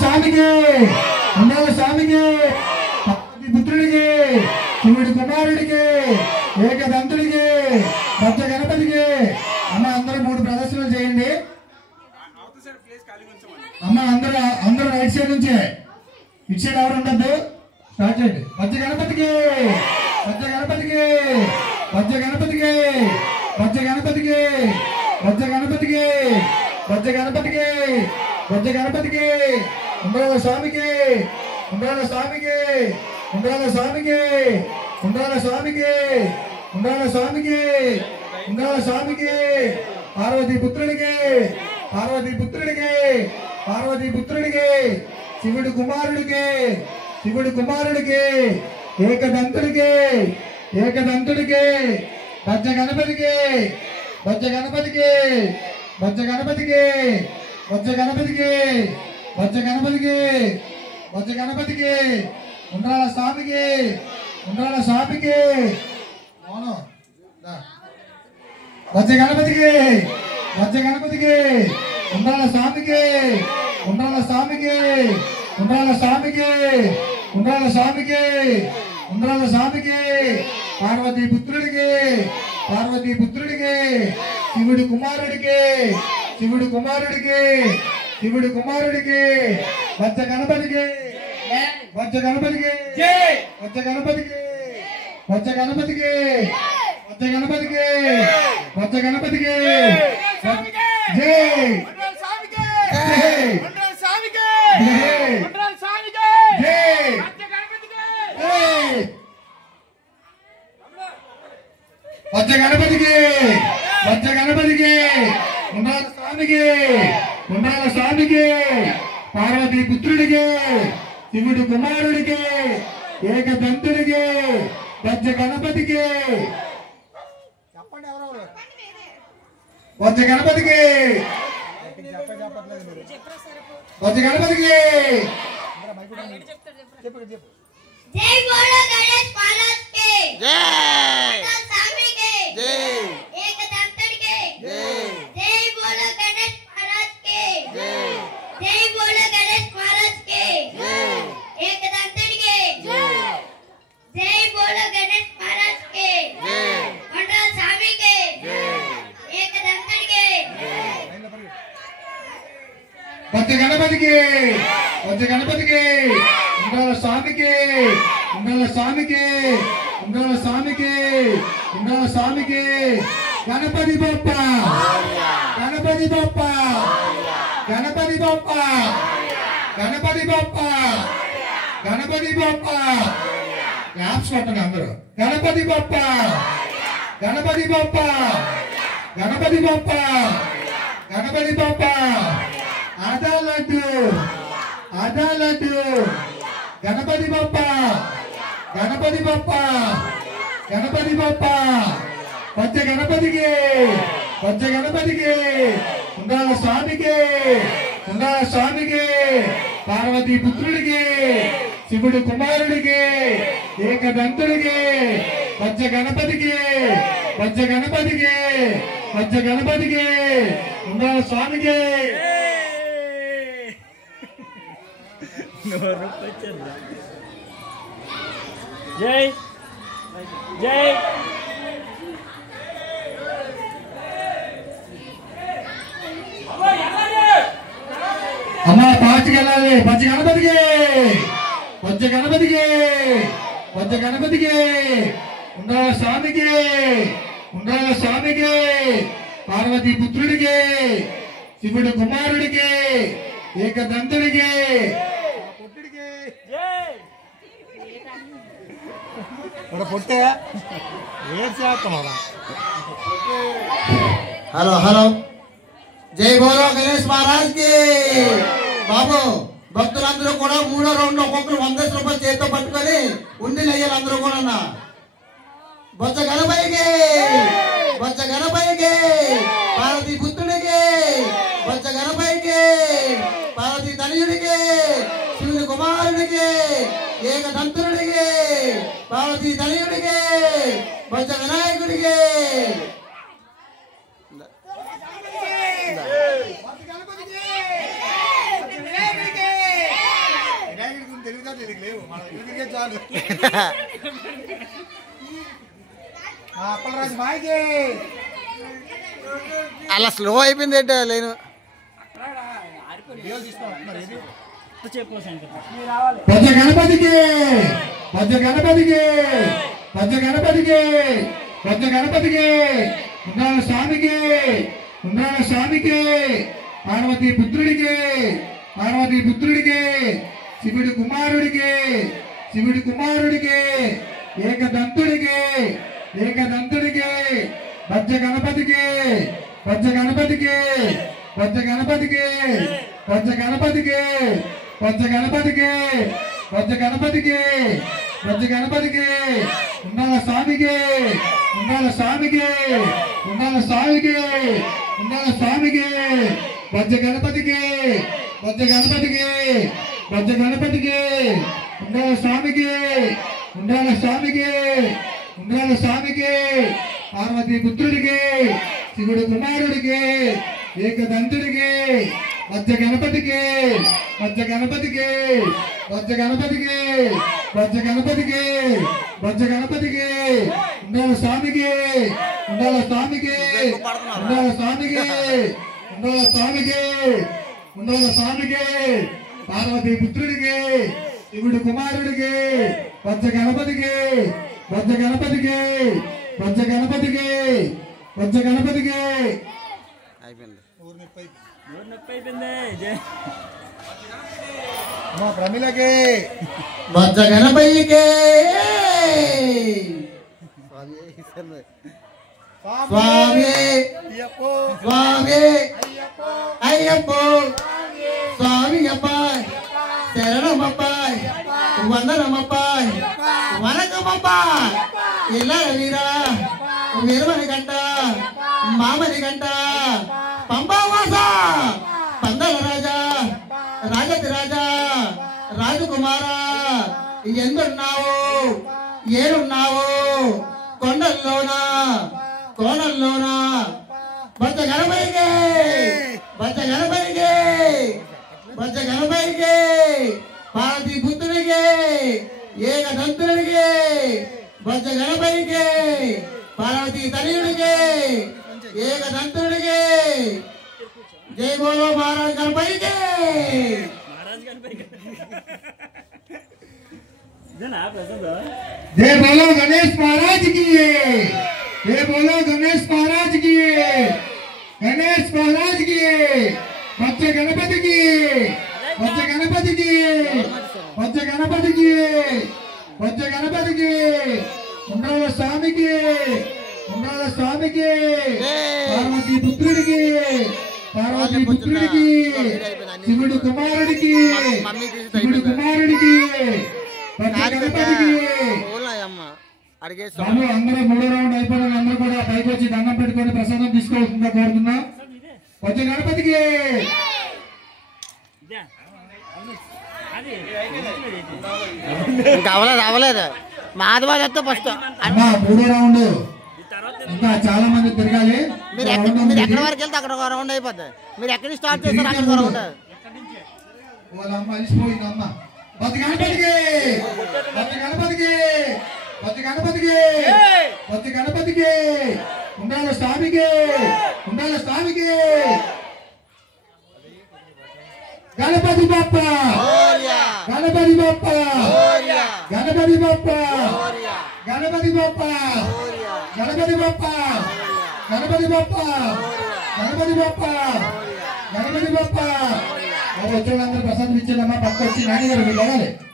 స్వామికి ఉండాల స్వామికి పుత్రుడికి శివుడి కుమారుడికి ఏకదంతుడికి భక్త గణపతికి అమ్మ అందరూ 3 ప్రదర్శనలు చేయండి అమ్మ అందరూ రైట్ సైడ్ నుంచే ఇటు సైడ్ ఎవరు ఉండద్దు స్టార్ట్ చేయండి భక్త గణపతికి భక్త గణపతికి భక్త గణపతికి భక్త గణపతికి భక్త గణపతికి భక్త గణపతికి భక్త గణపతికి ఉండాల స్వామికి ఉండాల స్వామికి ఉండాల స్వామికి ఉండాల స్వామికి ఉండాల స్వామికి ఉండాల స్వామికి పార్వతీ పుత్రుడికి పార్వతీ పుత్రుడికి పార్వతీ పుత్రుడికి శివుడి కుమారుడికి శివుడి కుమారుడికి ఏకదంతుడికి ఏకదంతుడికి భక్త గణపతికి భక్త గణపతికి భక్త గణపతికి భక్త గణపతికి భక్త గణపతికి భక్త గణపతికి ఉండాల స్వామికి ఉండాల స్వామికి అవును భక్త గణపతికి భక్త గణపతికి ఉండాల స్వామికి ఉండాల స్వామికి ఉండాల స్వామికి ఉండాల స్వామికి ఉండాల స్వామికి పార్వతీ పుత్రుడికి పార్వతీ పుత్రుడికి శివుడి కుమారుడికి శివుడి కుమారుడికి శివుడి కుమారుడికి భక్త గణపతికి భక్త గణపతికి భక్త గణపతికి భక్త గణపతికి భక్త గణపతికి భక్త గణపతికి జై భక్త గణపతికి భక్త గణపతికి ఉండాల స్వామికి ఉండాల స్వామికి పార్వతీ పుత్రుడికి శివుడి కుమారుడికి ఏకదంతుడికి భక్త గణపతికి చెప్పండి ఎవరెవరు భక్త గణపతికి భక్త గణపతికి जय बोलो गणेश महाराज के जय स्वामी के जय एकदंतड़ के जय जय बोलो गणेश महाराज के जय जय बोलो गणेश महाराज के जय एकदंतड़ के जय जय बोलो गणेश महाराज के जय मंडल स्वामी के जय एकदंतड़ के భక్త గణపతికి భక్త గణపతికి ఉండాల స్వామికి ఉండాల స్వామికి ఉండాల స్వామికి ఉండాల స్వామికి గణపతి బప్ప గణపతి బప్ప గణపతి బప్ప గణపతి బప్ప గణపతి బప్ప క్లాప్స్ కొట్టండి అందరూ గణపతి బప్ప గణపతి బప్ప గణపతి బప్ప గణపతి బప్ప అదాలటు అదాలటు గణపతి బప్ప గణపతి బప్ప గణపతి బప్ప భక్త గణపతికి భక్త గణపతికి ఉండాల స్వామికి ఉండాల స్వామికి పార్వతీ పుత్రుడికి శివుడి కుమారుడికి ఏకదంతుడికి భక్త గణపతికి భక్త గణపతికి భక్త గణపతికి ఉండాల స్వామికి जय जय అమ్మ పాచికి వెళ్ళాలి పచ్చ గణపతికి పచ్చ గణపతికి పచ్చ గణపతికి ఉండాల స్వామికి ఉండాల స్వామికి పార్వతీ పుత్రుడికి శివుడి కుమారుడికి ఏకదంతుడికి పొట్టే హలో హలో జై బోలో గణేష్ మహారాజ్ కి బాబు భక్తులందరూ కూడా 3వ రౌండ్ ఒక్కొక్కరు 100 రూపాయలు చేతితో పట్టుకొని ఉండిలు అయ్యాలి అందరూ కూడా బొచ్చ గణపతికి బొచ్చ గణపతికి పార్వతీ పుత్రుడికి బొచ్చ గణపతికి పార్వతీ తనయుడికి శివుని కుమారుడికి ఏకదంతుడికి పార్వతీ తనయుడికి బొచ్చ వినాయకుడికి చాలు అప్పలరాజు మాయకి అలా స్లో అయిపోయింది ఏంటో లేను పచ్చ గణపతికి పచ్చ గణపతికి పచ్చ గణపతికి పచ్చ గణపతికి ఉండాల స్వామికి ఉండాల స్వామికి పార్వతీ పుత్రుడికి పార్వతీ పుత్రుడికి శివుడి కుమారుడికి శివుడి కుమారుడికి ఏకదంతుడికి ఏకదంతుడికి పచ్చ గణపతికి పచ్చ గణపతికి పచ్చ గణపతికి పచ్చ గణపతికి పచ్చ గణపతికి పచ్చ గణపతికి పచ్చ గణపతికి ఉండాల స్వామికి ఉండాల స్వామికి ఉండాల స్వామికి ఉండాల స్వామికి పచ్చ గణపతికి పచ్చ గణపతికి పచ్చ గణపతికి ఉండాల స్వామికి ఉండాల స్వామికి ఉండాల స్వామికి పార్వతీ పుత్రుడికి శివుడి కుమారుడికి ఏకదంతుడికి పచ్చ గణపతికి పచ్చ గణపతికి పచ్చ గణపతికి పచ్చ గణపతికి పచ్చ గణపతికి ఉండాల స్వామికి ఉండాల స్వామికి ఉండాల స్వామికి ఉండాల స్వామికి ఉండాల స్వామికి పార్వతీ పుత్రుడికి శివుడి కుమారుడికి పచ్చ గణపతికి పచ్చ గణపతికి పచ్చ గణపతికి పచ్చ గణపతికి అయిపోయింది ప్రమిలకి పచ్చ గణపతికి స్వామి స్వామి అయ్యప్ప స్వామి అబ్బాయ్ శరణమబ్బాయ్ వందనమబ్బాయ్ వనకమబ్బాయ్ ఇలా వీరా వీరమణి గంట మామని గంట పంబావాస పందల రాజా రాజతి రాజా రాజకుమార ఎందున్నావు ఏడున్నావు కొండల్లోనా కోణంలోనా బచ్చ గణపతికి బచ్చ గణపతికి బచ్చ గణపతికి పార్వతీ పుత్రుడికి ఏకదంతుడికి బచ్చ గణపతికి పార్వతీ తనయుడికి ఏకదంతుడికి జై బోలో మహారాజ్ గణపతికి जय बोलो गणेश महाराज की जय बोलो गणेश महाराज की गणेश महाराज की पच्च गणपति की पच्च गणपति की पच्च गणपति की पच्च गणपति की ఉండాల స్వామికి ఉండాల స్వామికి పార్వతీ పుత్రుడికి పార్వతీ పుత్రుడికి శివుడి కుమారుడికి శివుడి కుమారుడికి అందరూ మూడో రౌండ్ అయిపోయిన అందరూ కూడా పైకి వచ్చి దండం పెట్టుకొని ప్రసాదం తీసుకోవాల్సిందిగా కోరుతున్నా వచ్చే గణపతికి అవలేదు మాధవాలతో ఫస్ట్ అమ్మా మూడో రౌండ్ ఇంకా చాలా మంది తిరగాలి మీరు ఎక్కడి వరకు వెళ్తే అక్కడ ఒక రౌండ్ అయిపోతుంది మీరు ఎక్కడి నుంచి స్టార్ట్ చేస్తారు అక్కడ ఒక రౌండ్ వాళ్ళ అమ్మ అలిసిపోయింది అమ్మ పచ్చ గణపతికి పచ్చ గణపతికి పచ్చ గణపతికి పచ్చ గణపతికి ఉండాల స్వామికి ఉండాల స్వామికి గణపతి బప్ప గణపతి బప్ప గణపతి బప్ప గణపతి బప్ప గణపతి బప్ప గణపతి బప్ప గణపతి బప్ప గణపతి బప్ప వచ్చేవాళ్ళందరూ ప్రసాదం ఇచ్చేదమ్మా పక్క వచ్చి నాని గారు మీరు